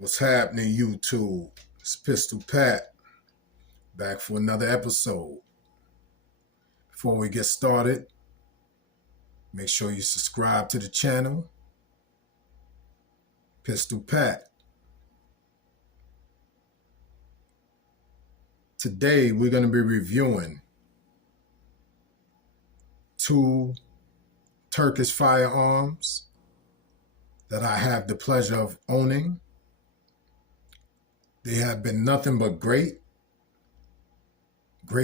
What's happening, YouTube? It's Pistol Pat, back for another episode. Before we get started, make sure you subscribe to the channel. Pistol Pat. Today, we're going to be reviewing two Turkish firearms that I have the pleasure of owning. They have been nothing but great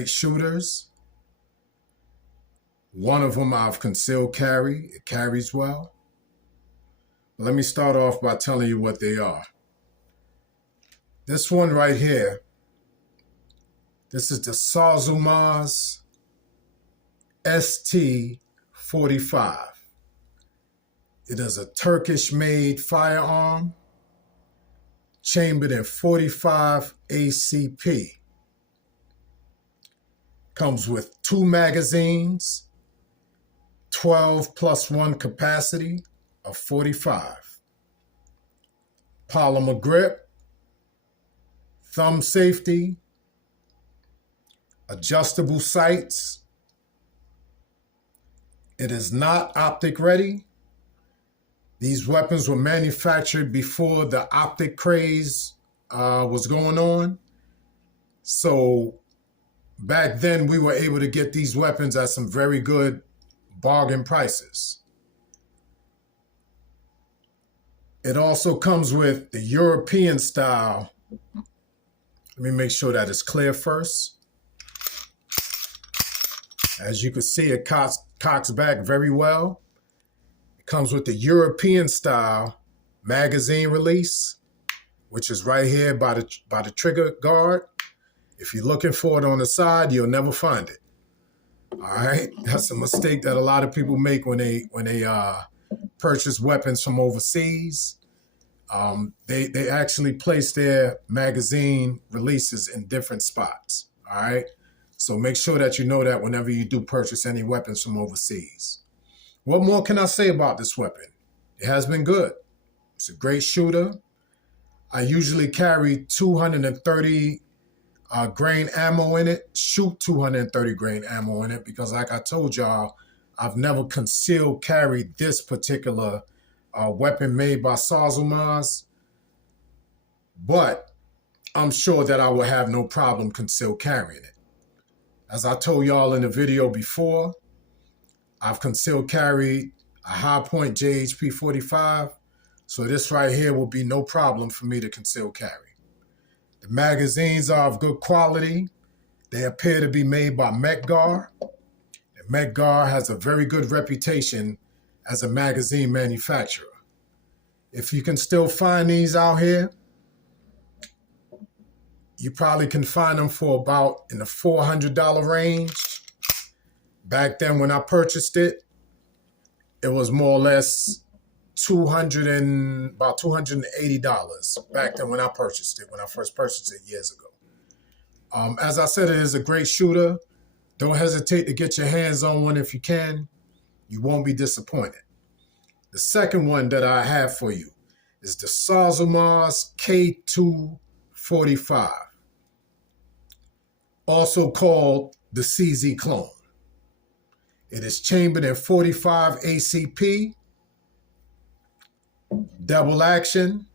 shooters. One of them I've concealed carry. It carries well. Let me start off by telling you what they are. This one right here, this is the Sarsilmaz ST45. It is a Turkish-made firearm, chambered in 45 ACP. Comes with 2 magazines, 12+1 capacity of 45. Polymer grip, thumb safety, adjustable sights. It is not optic ready. These weapons were manufactured before the optic craze was going on. So back then we were able to get these weapons at some very good bargain prices. It also comes with the European style. Let me make sure that it's clear first. As you can see, it cocks back very well. Comes with the European style magazine release, which is right here by the trigger guard. If you're looking for it on the side, you'll never find it. All right, that's a mistake that a lot of people make when they purchase weapons from overseas. They actually place their magazine releases in different spots. All right, so make sure that you know that whenever you do purchase any weapons from overseas. What more can I say about this weapon? It has been good. It's a great shooter. I usually carry 230 grain ammo in it, shoot 230 grain ammo in it, because like I told y'all, I've never concealed carried this particular weapon made by Sarsilmaz, but I'm sure that I will have no problem concealed carrying it. As I told y'all in the video before, I've concealed carried a high point JHP 45, so this right here will be no problem for me to conceal carry. The magazines are of good quality. They appear to be made by Metgar. And Metgar has a very good reputation as a magazine manufacturer. If you can still find these out here, you probably can find them for about in the $400 range. Back then when I purchased it, it was more or less about $280 back then when I purchased it, when I first purchased it years ago. As I said, it is a great shooter. Don't hesitate to get your hands on one if you can. You won't be disappointed. The second one that I have for you is the Sarsilmaz K245, also called the CZ clone. It is chambered in 45 ACP, double action,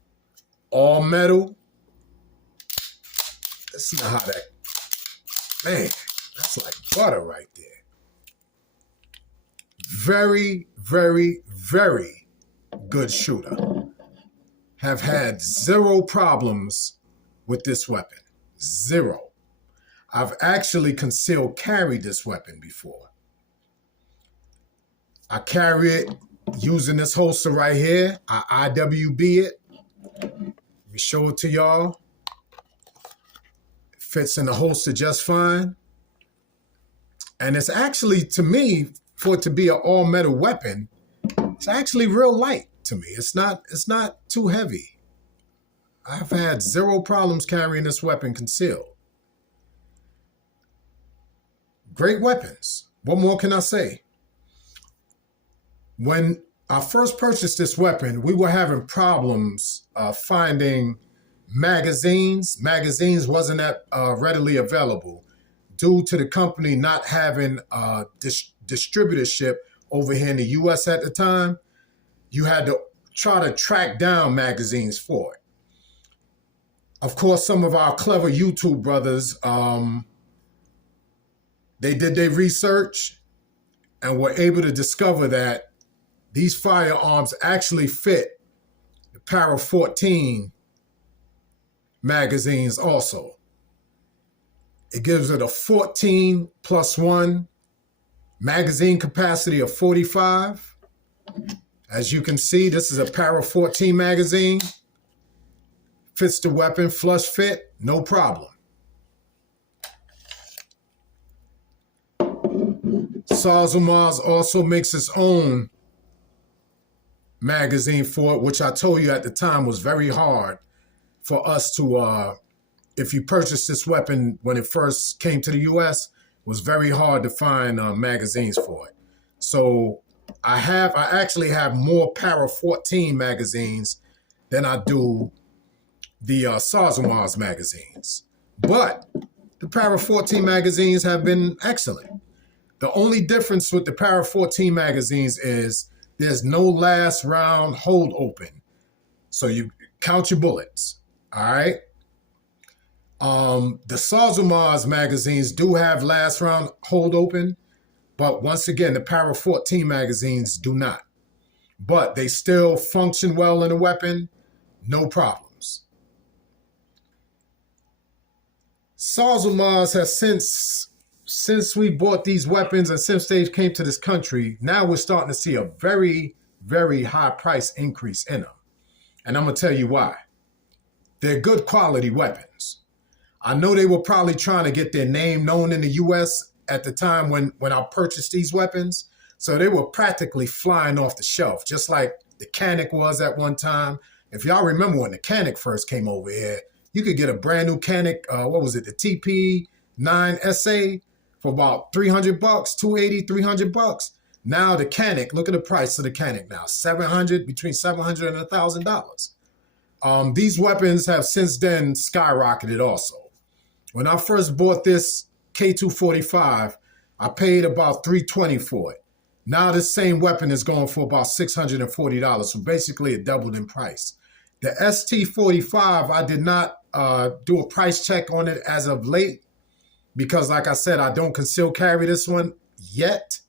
all metal. Let's see how that, man, that's like butter right there. Very, very, very good shooter. Have had 0 problems with this weapon. 0. I've actually concealed carried this weapon before. I carry it using this holster right here. I IWB it. Let me show it to y'all. It fits in the holster just fine. And it's actually, to me, for it to be an all-metal weapon, it's actually real light to me. It's not too heavy. I've had 0 problems carrying this weapon concealed. Great weapons. What more can I say? When I first purchased this weapon, we were having problems finding magazines. Magazines wasn't that readily available due to the company not having distributorship over here in the U.S. at the time. You had to try to track down magazines for it. Of course, some of our clever YouTube brothers, they did their research and were able to discover that these firearms actually fit the Para 14 magazines also. It gives it a 14+1 magazine capacity of 45. As you can see, this is a Para 14 magazine. Fits the weapon, flush fit, no problem. Sarsilmaz also makes its own magazine for it, which I told you at the time was very hard for us to, if you purchased this weapon when it first came to the US, it was very hard to find magazines for it. So I actually have more Para 14 magazines than I do the Sarsilmaz magazines. But the Para 14 magazines have been excellent. The only difference with the Para 14 magazines is there's no last round hold open. So you count your bullets, all right? The Sarsilmaz magazines do have last round hold open, but once again, the Para 14 magazines do not. But they still function well in a weapon, no problems. Sarsilmaz has since we bought these weapons and since they came to this country, now we're starting to see a very, very high price increase in them. And I'm going to tell you why. They're good quality weapons. I know they were probably trying to get their name known in the U.S. at the time when I purchased these weapons. So they were practically flying off the shelf, just like the Canic was at one time. If y'all remember when the Canic first came over here, you could get a brand new Canic, what was it, the TP9SA for about $300, $280, $300. Now the Canic, look at the price of the Canic now, between $700 and $1,000. These weapons have since then skyrocketed also. When I first bought this K245, I paid about $320 for it. Now this same weapon is going for about $640, so basically it doubled in price. The ST45, I did not do a price check on it as of late because, like I said, I don't conceal carry this one yet.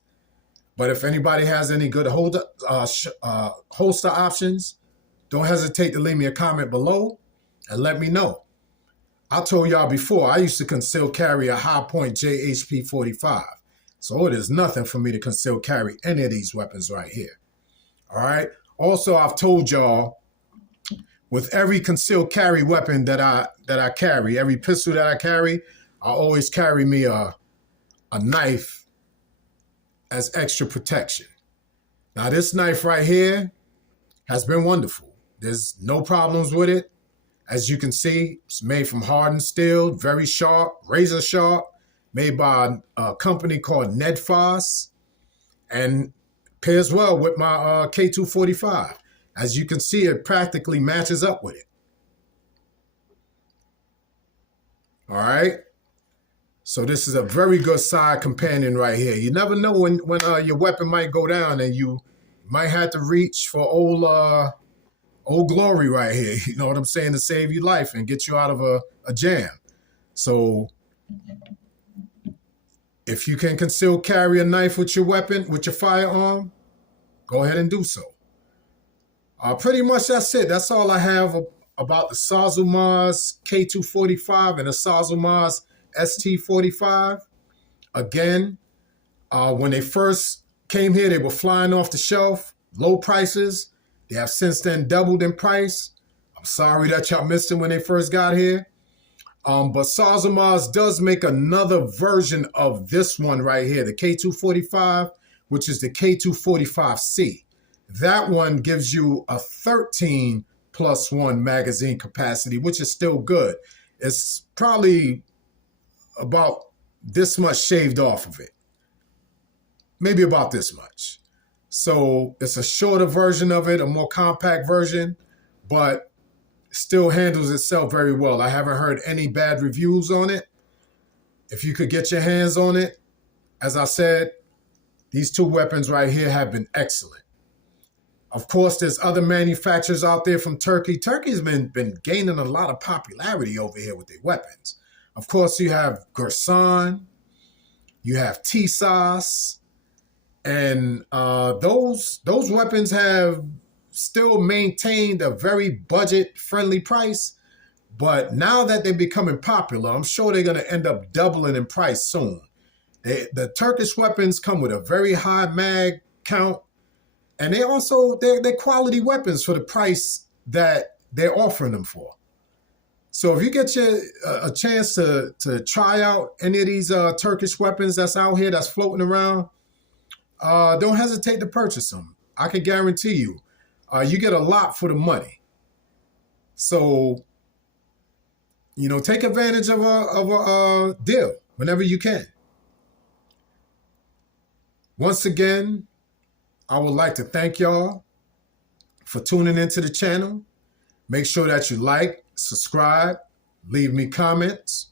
But if anybody has any good holster options, don't hesitate to leave me a comment below and let me know. I told y'all before, I used to conceal carry a High Point JHP 45. So it is nothing for me to conceal carry any of these weapons right here. All right. Also, I've told y'all, with every concealed carry weapon that I carry, every pistol that I carry, I always carry me a knife as extra protection. Now this knife right here has been wonderful. There's no problems with it. As you can see, it's made from hardened steel, very sharp, razor sharp, made by a company called Nedfos, and pairs well with my K245. As you can see, it practically matches up with it. All right. So this is a very good side companion right here. You never know when your weapon might go down and you might have to reach for old glory right here. You know what I'm saying? To save your life and get you out of a jam. So if you can conceal carry a knife with your weapon, with your firearm, go ahead and do so. Pretty much that's it. That's all I have about the Sarsilmaz K245 and the Sarsilmaz ST45. Again, when they first came here, they were flying off the shelf, low prices. They have since then doubled in price. I'm sorry that y'all missed them when they first got here. But Sarsilmaz does make another version of this one right here, the K245, which is the K245C. That one gives you a 13+1 magazine capacity, which is still good. It's probably about this much shaved off of it. Maybe about this much. So it's a shorter version of it, a more compact version, but still handles itself very well. I haven't heard any bad reviews on it. If you could get your hands on it, as I said, these two weapons right here have been excellent. Of course, there's other manufacturers out there from Turkey. Turkey's been gaining a lot of popularity over here with their weapons. Of course, you have Gersan, you have TSAS, and those weapons have still maintained a very budget-friendly price. But now that they're becoming popular, I'm sure they're going to end up doubling in price soon. The Turkish weapons come with a very high mag count, and they're quality weapons for the price that they're offering them for. So if you get a chance to try out any of these Turkish weapons that's out here, that's floating around, don't hesitate to purchase them. I can guarantee you, you get a lot for the money. So, take advantage of a deal whenever you can. Once again, I would like to thank y'all for tuning into the channel. Make sure that you like, subscribe, leave me comments.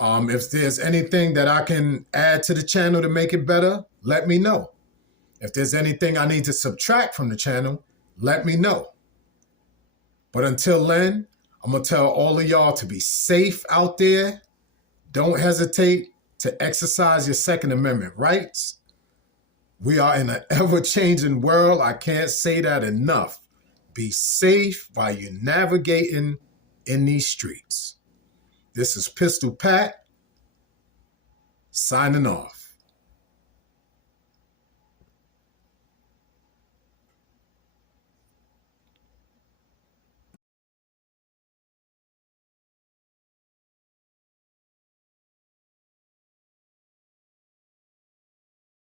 If there's anything that I can add to the channel to make it better, let me know. If there's anything I need to subtract from the channel, let me know. But until then, I'm going to tell all of y'all to be safe out there. Don't hesitate to exercise your Second Amendment rights. We are in an ever-changing world. I can't say that enough. Be safe while you're navigating in these streets. This is Pistol Pat, signing off.